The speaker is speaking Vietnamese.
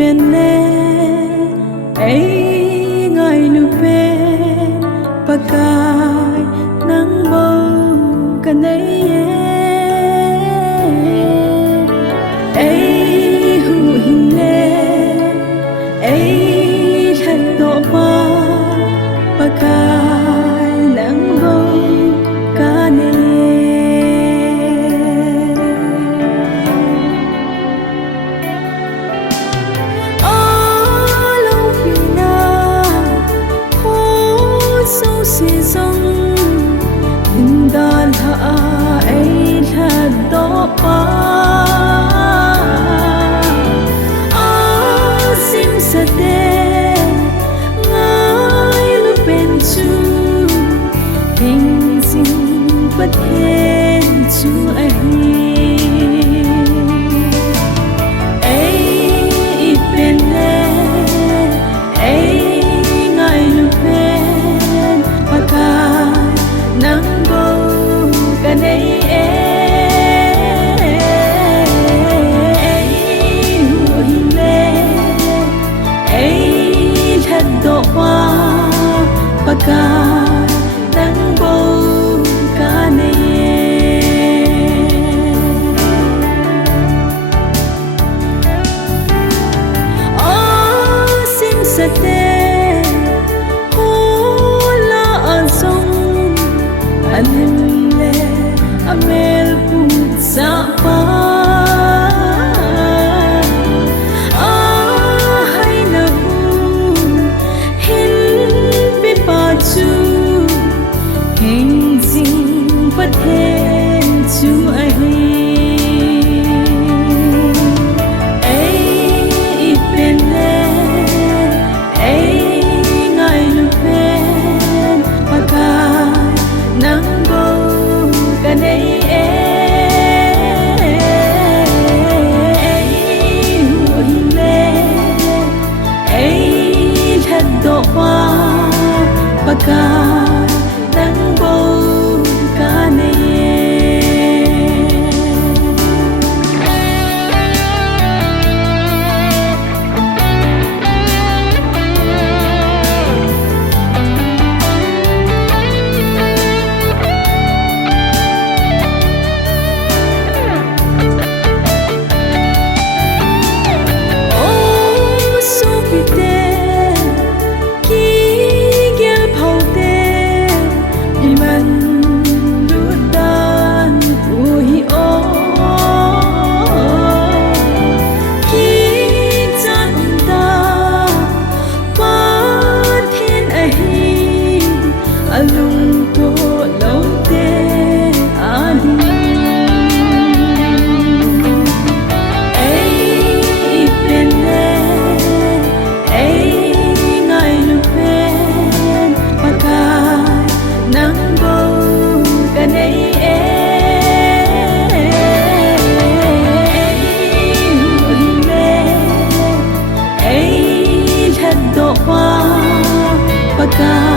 bên lệ ấy ngài lu bên pakai nang bầu cần ấy hu hình lệ ấy thật độ ba pakai nang bầu cần si dòng hình đàn hạ ấy thật đó ba sim sa đê ngài lúc bên chú hình sinh bất hên chú ấy bên lê ấy ngài lúc bên nắng bầu cần ấy hu hình lệ ấy thật độ hoa pakai nắng bầu cần sim sa te hula song alimle amel put sa pa hay na bu hin pe pa chu hình ding pat hen chu ai bên lệ ấy ngài lu bên pakai nắng bầu cần ấy hu hình lệ ấy thật độ hoa pakai nắng bầu cần alung to lâu te ali ấy bên lệ ấy ngài lu bên pakai nắng bầu cần ấy hu hình lệ ấy thật độ hoa pakai